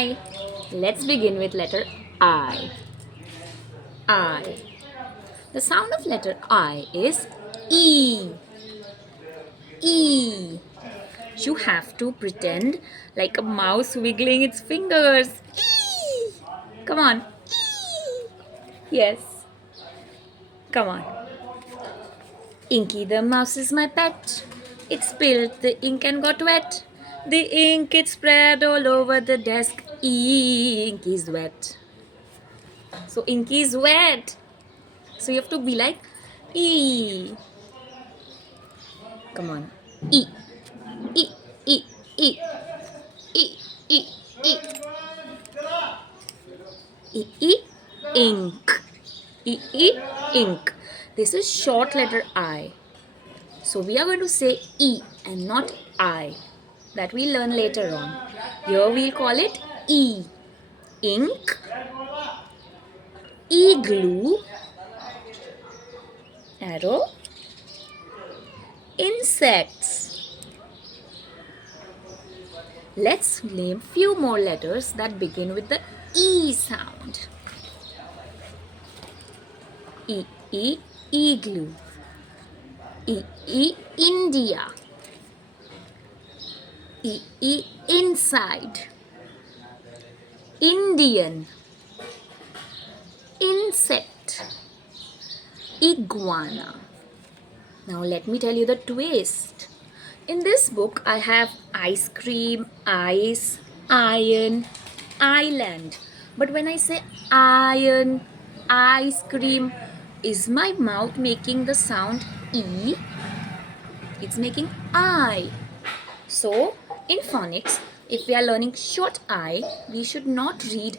Hi. Let's begin with letter I. I. The sound of letter I is E. E. You have to pretend like a mouse wiggling its fingers. E. Come on. E. Yes. Come on. Inky the mouse is my pet. It spilled the ink and got wet. The ink it spread all over the desk. Ink is wet. So Inky is wet. So you have to be like E. Come on. E. E. E. E. E. E. E. E. E. Ink. E. E. Ink. This is short letter I. So we are going to say E and not I. That we'll learn later on. Here we'll call it E. Ink. Igloo. Arrow. Insects. Let's name few more letters that begin with the E sound. E. E. Igloo. E. E. India. E. E. Inside. Indian. Insect. Iguana. Now let me tell you the twist. In this book I have ice cream, ice, iron, island. But when I say iron, ice cream, is my mouth making the sound E? It's making I. So in phonics, if we are learning short I, we should not read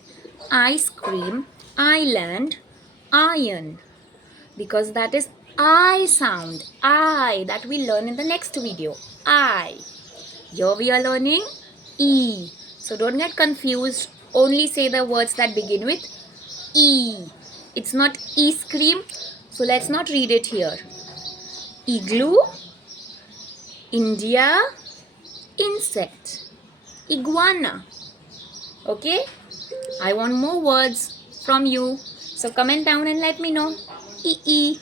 ice cream, island, iron, because that is I sound. I, that we learn in the next video. I. Here we are learning E. So don't get confused. Only say the words that begin with E. It's not E scream. So let's not read it here. Igloo, India, insect, iguana. Okay? I want more words from you. So comment down and let me know. E.